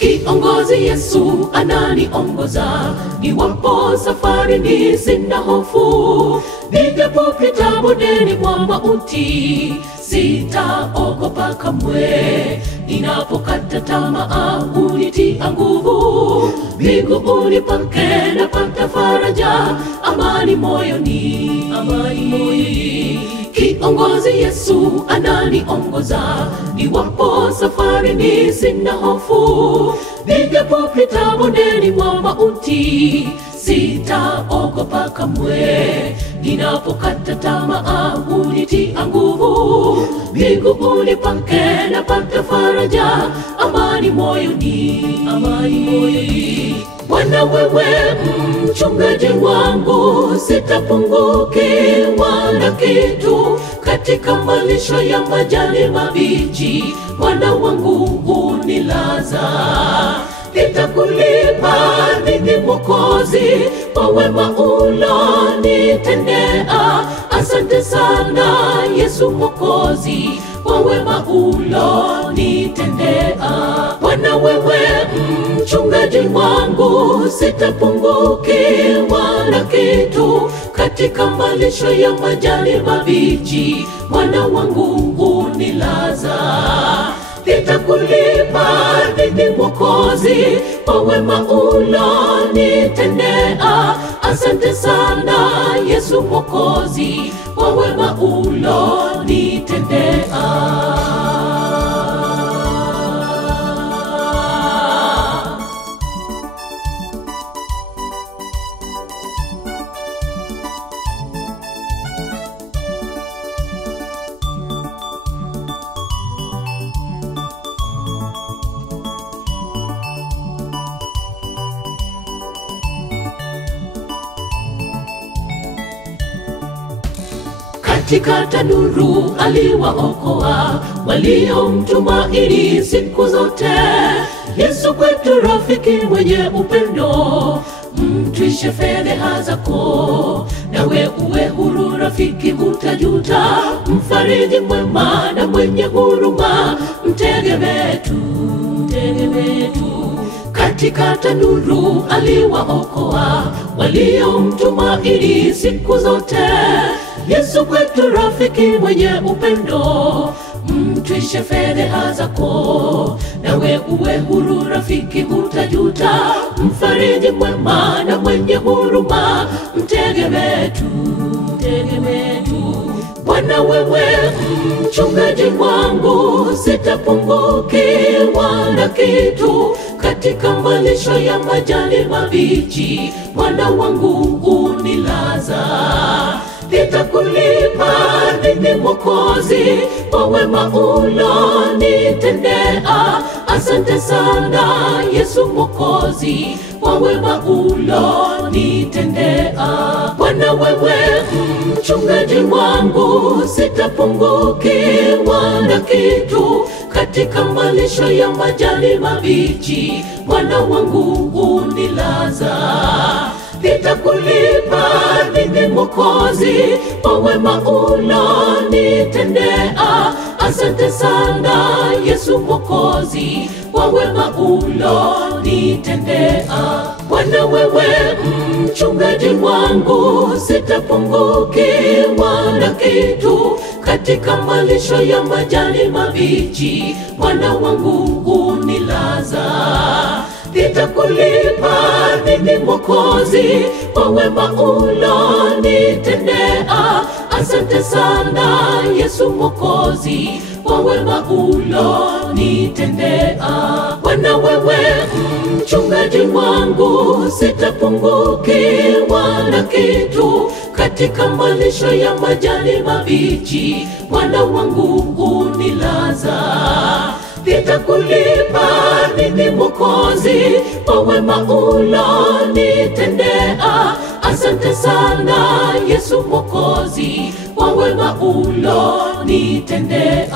Kiongozi Yesu ananiongoza, niwapo safarini sina hofu. Nijapopita bondeni mwa mauti, sitaogopa kamwe. Ninapokata tamaa hunitia nguvu, miguuni pake napata faraja. Amani moyoni, amani moyoni. Kiongozi Yesu ananiongoza, niwapo safarini sina hofu. Nijapopita bondeni mwa mauti, sitaogopa kamwe. Ninapokata tamaa hunitia nguvu, miguuni pake napata faraja. Amani moyoni, amani moyoni. Bwana wewe mchungaji wangu, sitapungukiwa na kitu. Katika malisho ya majani mabichi, Bwana wangu hunilaza. Nitakulipa nini Mwokozi kwa wema ulonitendea? Asante sana Yesu Mwokozi kwa wema ulonitendea. Bwana wewe mchungaji wangu, sitapungukiwa na kitu. Katika malisho ya majani mabichi, Bwana wangu hunilaza. Nitakulipa nini Mwokozi kwa wema ulonitendea? Asante sana Yesu Mwokozi kwa wema ulonitendea. Katika tanuru aliwaokoa waliomtumaini siku zote. Yesu kwetu rafiki mwenye upendo, mtwishe fedheha zako. Nawe uwe huru rafiki, hutajuta. Mfariji mwema na mwenye huruma, mtegemee tu, mtegemee tu. Katika tanuru aliwaokoa waliomtumaini siku zote. Yesu kwetu rafiki mwenye upendo, mtwishe fedheha zako. Nawe uwe huru rafiki, hutajuta. Mfariji mwema na mwenye huruma, mtegemee tu, mtegemee tu. Bwana wewe mchungaji wangu, sitapungukiwa na kitu. Katika malisho ya majani mabichi, Bwana wangu hunilaza. Nitakulipa nini Mwokozi kwa wema ulonitendea? Asante sana Yesu Mwokozi kwa wema ulonitendea. Bwana wewe mchungaji wangu, sitapungukiwa na kitu. Katika malisho ya majani mabichi, Bwana wangu hunilaza. Nitakulipa nini Mwokozi kwa wema ulonitendea? Asante sana Yesu Mwokozi kwa wema ulonitendea. Bwana wewe mchungaji wangu, sitapungukiwa na kitu. Katika malisho ya majani mabichi, Bwana wangu hunilaza. Nitakulipa nini Mwokozi kwa wema ulonitendea? Asante sana Yesu Mwokozi kwa wema ulonitendea. Bwana wewe mchungaji wangu, sitapungukiwa na kitu. Katika malisho ya majani mabichi, Bwana wangu hunilaza. Nitakulipa nini Mwokozi kwa wema ulonitendea? Asante sana Yesu Mwokozi kwa wema ulonitendea.